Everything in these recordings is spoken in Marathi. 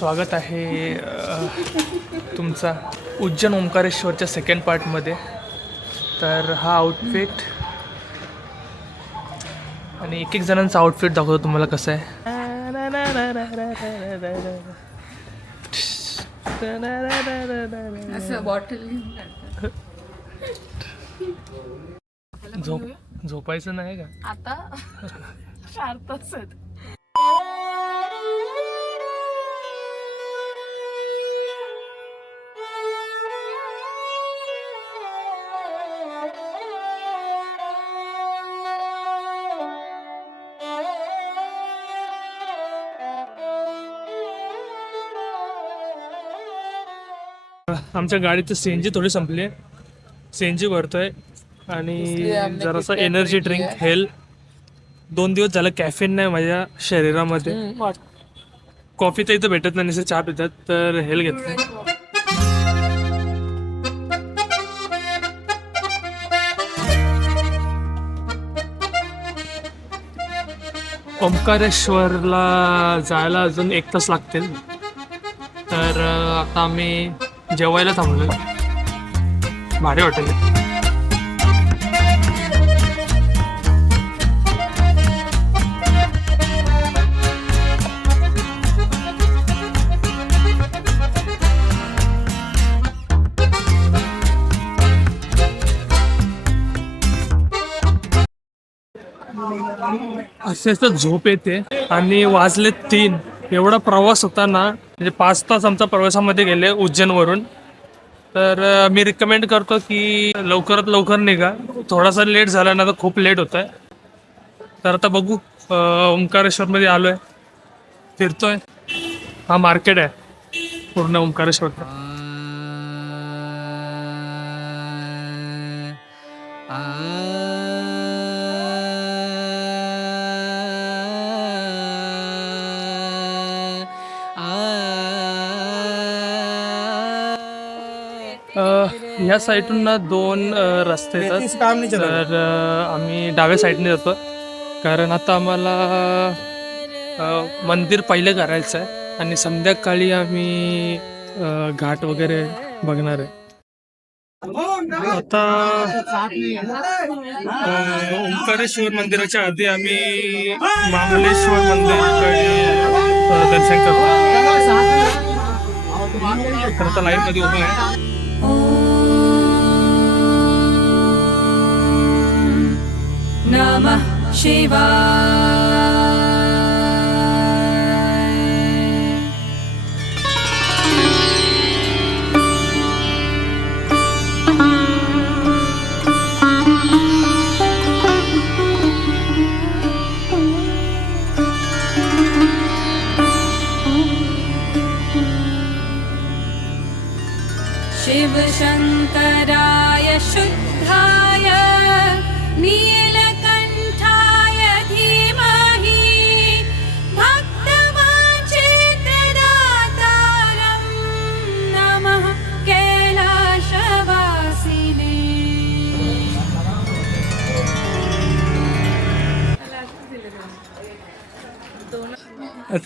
स्वागत आहे तुमचा उज्जैन ओंकारेश्वरच्या सेकंड पार्टमध्ये तर हा आउटफिट आणि एक एक जणांचा आउटफिट दाखवतो तुम्हाला कसं आहे. बॉटल. झोप झोपायचं नाही का? आता चार तास आमच्या गाडीचं सी एन जी थोडी संपली. आहे सी एन जी भरतोय. आणि जरासा एनर्जी ड्रिंक हेल दोन दिवस झालं कॅफेन नाही माझ्या शरीरामध्ये. कॉफी तर इथं भेटत नाही नुसतं चहा पितात तर हेल घेतलं ओंकारेश्वरला जायला अजून एक तास लागतील. तर आता आम्ही जेवायला थांबलो भारी हॉटेल आहे. असेच झोप येते आणि वाजले तीन. एवढा प्रवास होता ना म्हणजे पाच तास आमचा प्रवासामध्ये गेले उज्जैनवरून. तर मी रिकमेंड करतो की लवकरात लवकर निघा. थोडासा लेट झाला ना तर खूप लेट होत आहे तर आता बघू ओंकारेश्वरमध्ये आलो आहे फिरतोय. हा मार्केट आहे. पूर्ण ओंकारेश्वरचा ह्या साईडून ना दोन रस्ते येतात. तर आम्ही डाव्या साईडने जातो. कारण आता आम्हाला मंदिर पहिले करायचं आहे. आणि संध्याकाळी आम्ही घाट वगैरे बघणार आहे. आता ओंकारेश्वर मंदिराच्या आधी आम्ही मामलेश्वर मंदिराकडे दर्शन करतो. तर आता लाईन मध्ये उभं आहे. नमः शिवा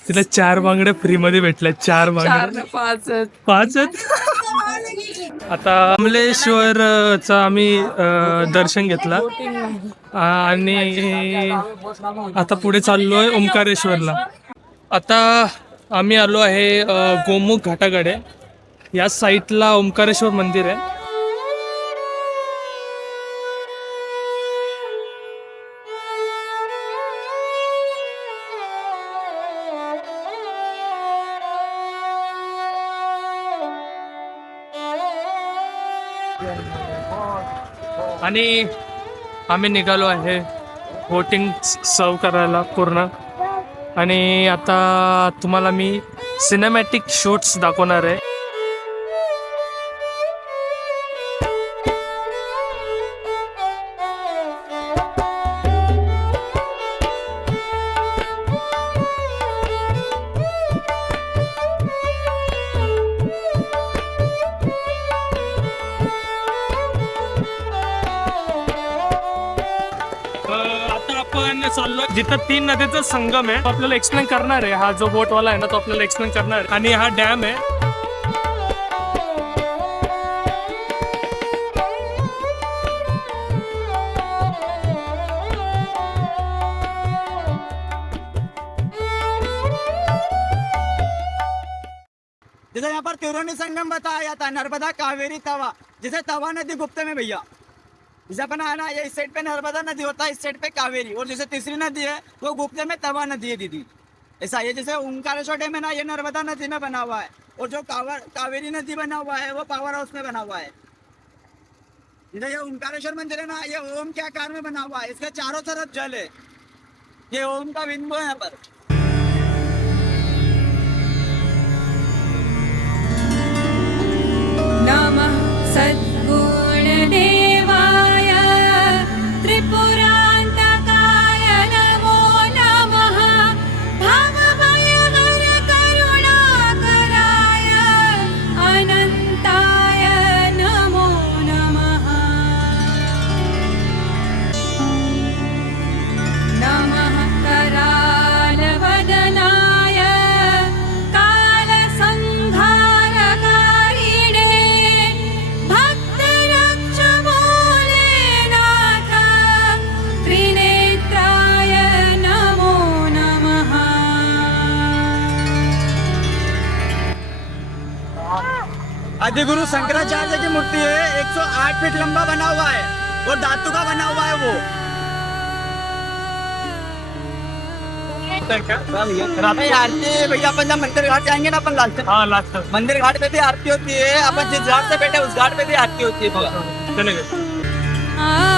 तिला चार बांगड्या फ्री मध्ये भेटल्या चार बांगड्या पाच पाच आता कमलेश्वरचं आम्ही दर्शन घेतला. आणि आता पुढे चाललोय ओंकारेश्वरला. आता आम्ही आलो आहे गोमुख घाटाकडे. या साईडला ओंकारेश्वर मंदिर आहे. आणि आम्ही निघालो आहे बोटिंग सर्व करायला पूर्ण. आणि आता तुम्हाला मी सिनेमॅटिक शूट्स दाखवणार आहे. जिथं तीन नद्यांचा संगम आहे तो आपल्याला एक्सप्लेन करणार आहे. हा जो बोटवाला आहे ना तो आपल्याला एक्सप्लेन करणार आहे. आणि हा डॅम आहे. जिसे यहाँ पर तिरुनी संगम बताया जाता है नर्मदा कावेरी तवा जिसे तवा नदी गुप्त में भैया। जैसे अपन है ना ये इस साइड पे नर्मदा नदी होता है इस साइड पे कावेरी। और जैसे तीसरी नदी है वो गुप्त में तवा नदी है दीदी। ऐसा ये जैसे ओंकारेश्वर डैम है ना ये नर्मदा नदी में बना हुआ है। और जो कावर कावेरी नदी बना हुआ है वो पावर हाउस में बना हुआ है। ये ओंकारेश्वर मंदिर है ना ये ओम के आकार में बना हुआ है। इसके चारों तरफ जल है। ये ओम का बिंदु है यहाँ पर। आदिगुरु शंकराचार्य की मूर्ति है। 108 फीट लंबा बना हुआ है। और धातु का बना हुआ है वो। रात आरती भैया अपन जब मंदिर घाट जाएँगे ना अपन लास्ट हाँ लास्ट मंदिर घाट पे भी आरती होती है। अपन जिस घाट से बैठे उस घाट पे भी आरती होती है चलेगा।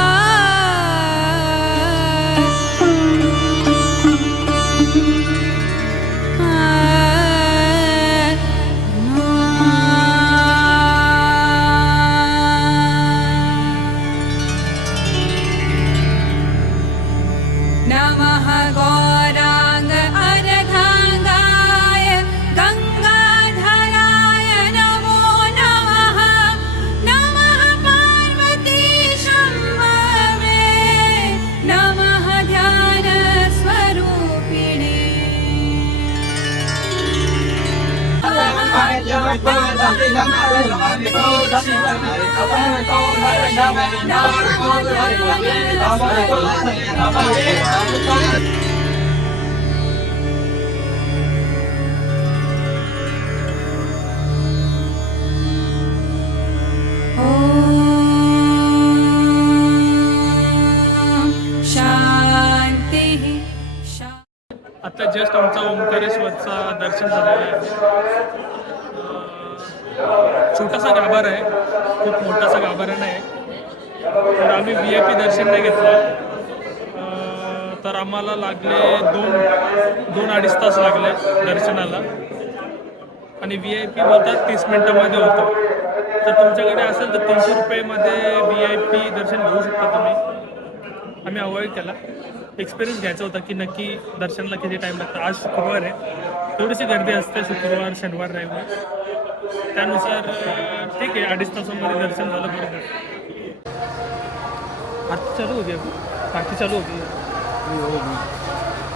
आता जस्ट आमचा ओंकारेश्वरचा दर्शन झालेलं आहे. छोटासा गाभार आहे खूप मोठासा गाभारा नाही तर आम्ही व्ही आय पी दर्शन नाही घेतलं. तर आम्हाला लागले दोन दोन अडीच तास लागले दर्शनाला. आणि व्ही आय पी बोलतात तीस मिनटामध्ये होतं. तर तुमच्याकडे असेल तर तीनशे रुपयेमध्ये व्ही आय पी दर्शन घेऊ शकता तुम्ही. आम्ही अवॉइड केला. एक्सपिरियन्स घ्यायचा होता की नक्की दर्शनाला किती टाईम लागतो. आज शुक्रवार आहे. थोडीशी गर्दी असते शुक्रवार शनिवार रविवार. त्यानुसार ठीक आहे अडीच तासामध्ये दर्शन झालं बरोबर. आरती चालू होती? आरती चालू होती.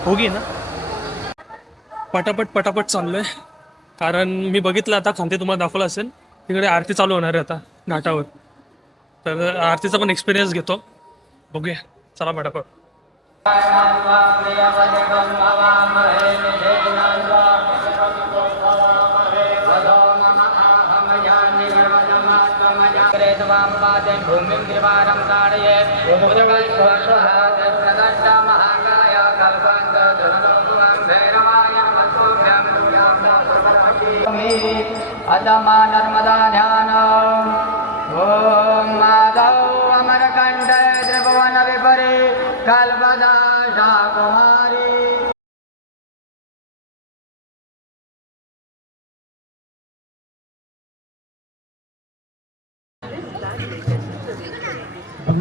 होगी ना? पटापट पटापट चाललोय. कारण मी बघितलं आता खांते तुम्हाला दाखवलं असेल. तिकडे आरती चालू होणार आहे आता घाटावर. तर आरतीचा पण एक्सपिरियन्स घेतो. बघूया. चला पटापट. भूमिं गिरिवारं ताडये महाकाय कल्पन्त अदमा नर्मदा ध्यान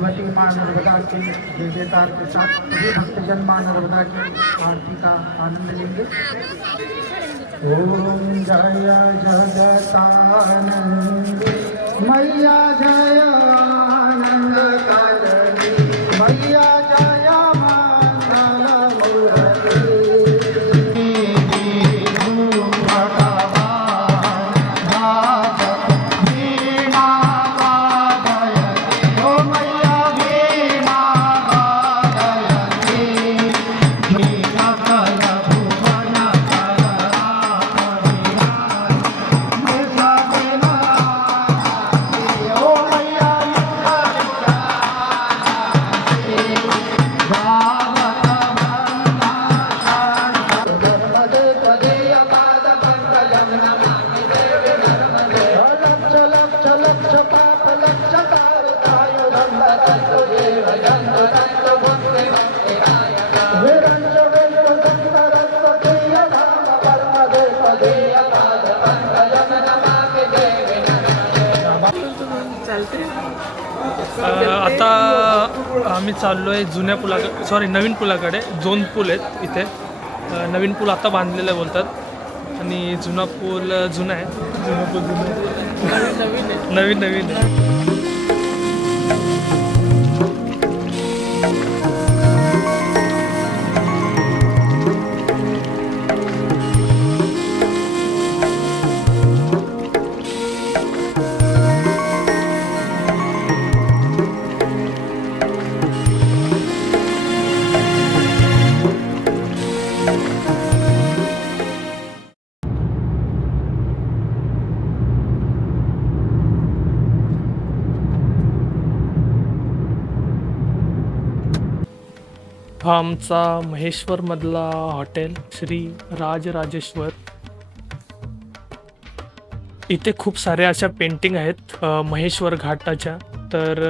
भगवती माँ नर्मदा के जय जयकार के साथ सभी भक्तजन माँ नर्मदा की आरती का आनंद लेंगे। ओम जय जगतानंद। मैया जय आता आम्ही चाललो आहे जुन्या पुलाकडे सॉरी नवीन पुलाकडे. दोन पूल आहेत इथे. नवीन पूल आता बांधलेला आहे बोलतात. आणि जुना पूल जुना आहे. जुना पूल जुना. आहे. नवीन नवीन आहे. हा आमचा महेश्वरमधला हॉटेल श्री राजराजेश्वर. इथे खूप साऱ्या अशा पेंटिंग आहेत महेश्वर घाटाच्या. तर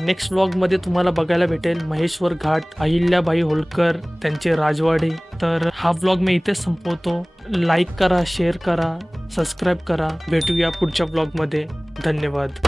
नेक्स्ट व्लॉगमध्ये तुम्हाला बघायला भेटेल महेश्वर घाट अहिल्याबाई होलकर त्यांचे राजवाडे. तर हा व्लॉग मी इथेच संपवतो. लाईक करा शेअर करा सबस्क्राईब करा. भेटूया पुढच्या व्लॉगमध्ये धन्यवाद.